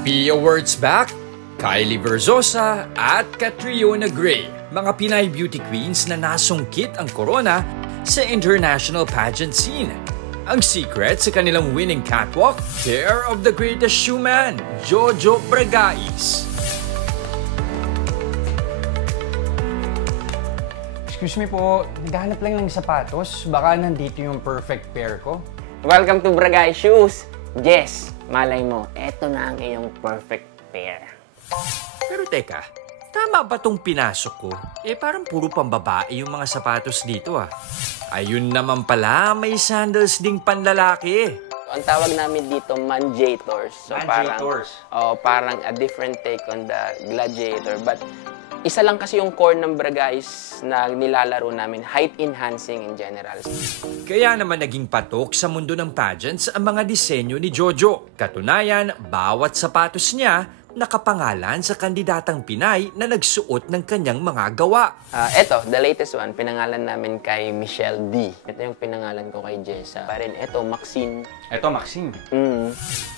Pia Wurtzbach, Kylie Verzosa at Catriona Gray, mga Pinay beauty queens na nasungkit ang corona sa international pageant scene. Ang secret sa kanilang winning catwalk, care of the greatest showman, Jojo Bragais. Excuse me po, naghahanap lang ng sapatos. Baka nandito yung perfect pair ko. Welcome to Bragais Shoes! Jess, malay mo, eto na ang iyong perfect pair. Pero teka, tama ba tong pinasok ko? Parang puro pambabae yung mga sapatos dito ah. Ayun naman pala, may sandals ding panlalaki. Ang tawag namin dito, manjators. So Manjators? Parang a different take on the gladiator. But isa lang kasi yung core ng Bragais na nilalaro namin, height enhancing in general. Kaya naman naging patok sa mundo ng pageants ang mga disenyo ni Jojo. Katunayan, bawat sapatos niya nakapangalan sa kandidatang Pinay na nagsuot ng kanyang mga gawa. Ito, the latest one, pinangalan namin kay Michelle D. Ito yung pinangalan ko kay Jessa. Parin, ito, Maxine. Eto, Maxine.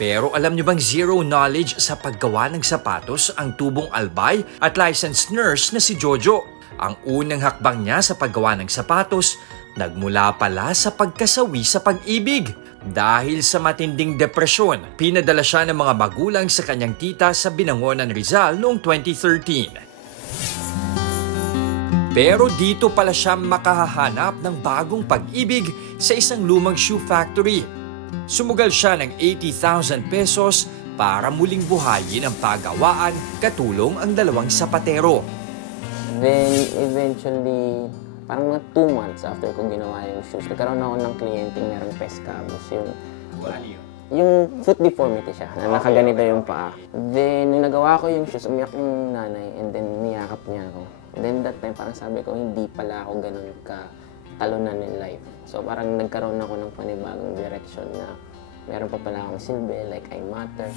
Pero alam niyo bang zero knowledge sa paggawa ng sapatos ang tubong albay at licensed nurse na si Jojo? Ang unang hakbang niya sa paggawa ng sapatos, nagmula pala sa pagkasawi sa pag-ibig. Dahil sa matinding depresyon, pinadala siya ng mga magulang sa kanyang tita sa Binangonan, Rizal noong 2013. Pero dito pala siya makahahanap ng bagong pag-ibig sa isang lumang shoe factory. Sumugal siya ng 80,000 pesos para muling buhayin ang pagawaan, katulong ang dalawang sapatero. Then, eventually, parang mga 2 months after ko ginawa yung shoes, nagkaroon ako ng kliyenteng merong pescabos. Yung foot deformity siya, na nakaganito yung paa. Then, nung nagawa ko yung shoes, umiyak yung nanay and then niyakap niya ako. Then that time, parang sabi ko, hindi pala ako ganun ka-talunan in life. So parang nagkaroon ako ng panibagong direction na meron pa pala akong silbi, like I matter.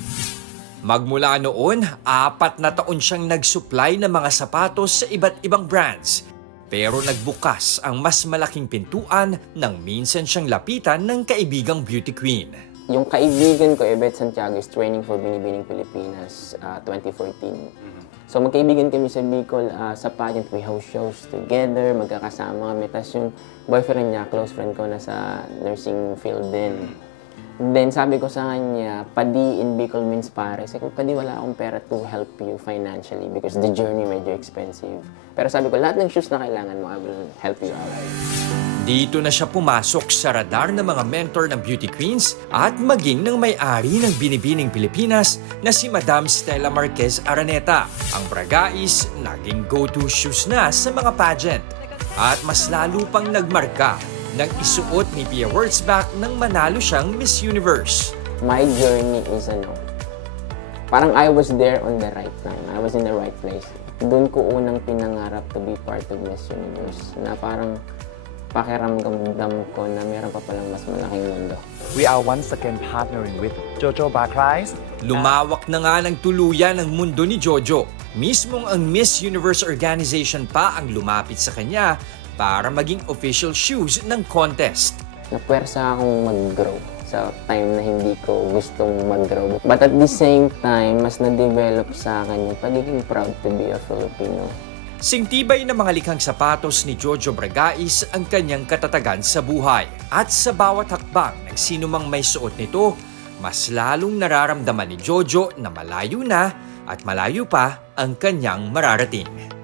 Magmula noon, 4 na taon siyang nag-supply ng mga sapatos sa iba't ibang brands. Pero nagbukas ang mas malaking pintuan nang minsan siyang lapitan ng kaibigang beauty queen. Yung kaibigan ko, Yvette Santiago, is training for Binibining Pilipinas 2014. So magkaibigan kami sa Bicol, sa pageant, we host shows together, magkakasama kami. Tapos yung boyfriend niya, close friend ko, nasa nursing field din. Then sabi ko sa kanya, Padi in Bicol means pare. Sabi ko, Padi, wala akong pera to help you financially because the journey medyo expensive. Pero sabi ko, lahat ng shoes na kailangan mo, I will help you out. Dito na siya pumasok sa radar ng mga mentor ng beauty queens at maging ng may-ari ng Binibining Pilipinas na si Madam Stella Marquez Araneta. Ang Bragais naging go-to shoes na sa mga pageant. At mas lalo pang nagmarka nang isuot ni Pia Wurtzbach nang manalo siyang Miss Universe. My journey is parang I was there on the right time. I was in the right place. Doon ko unang pinangarap to be part of Miss Universe na parang pakiramdam ko na meron pa palang mas malaking mundo. We are once again partnering with Jojo Bragais. Lumawak na nga ng tuluyan ang mundo ni Jojo. Mismong ang Miss Universe organization pa ang lumapit sa kanya para maging official shoes ng contest. Napwersa akong mag-grow sa time na hindi ko gustong mag-grow. But at the same time, mas na-develop sa akin yung pagiging proud to be a Filipino. Singtibay na mga likhang sapatos ni Jojo Bragais ang kanyang katatagan sa buhay. At sa bawat hakbang ng sino mang may suot nito, mas lalong nararamdaman ni Jojo na malayo na at malayo pa ang kanyang mararating.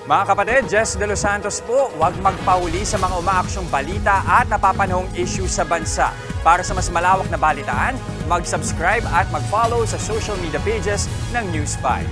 Mga kapatid, Jess De Los Santos po, huwag magpauli sa mga umaaksyong balita at napapanahong issue sa bansa. Para sa mas malawak na balitaan, mag-subscribe at mag-follow sa social media pages ng News 5.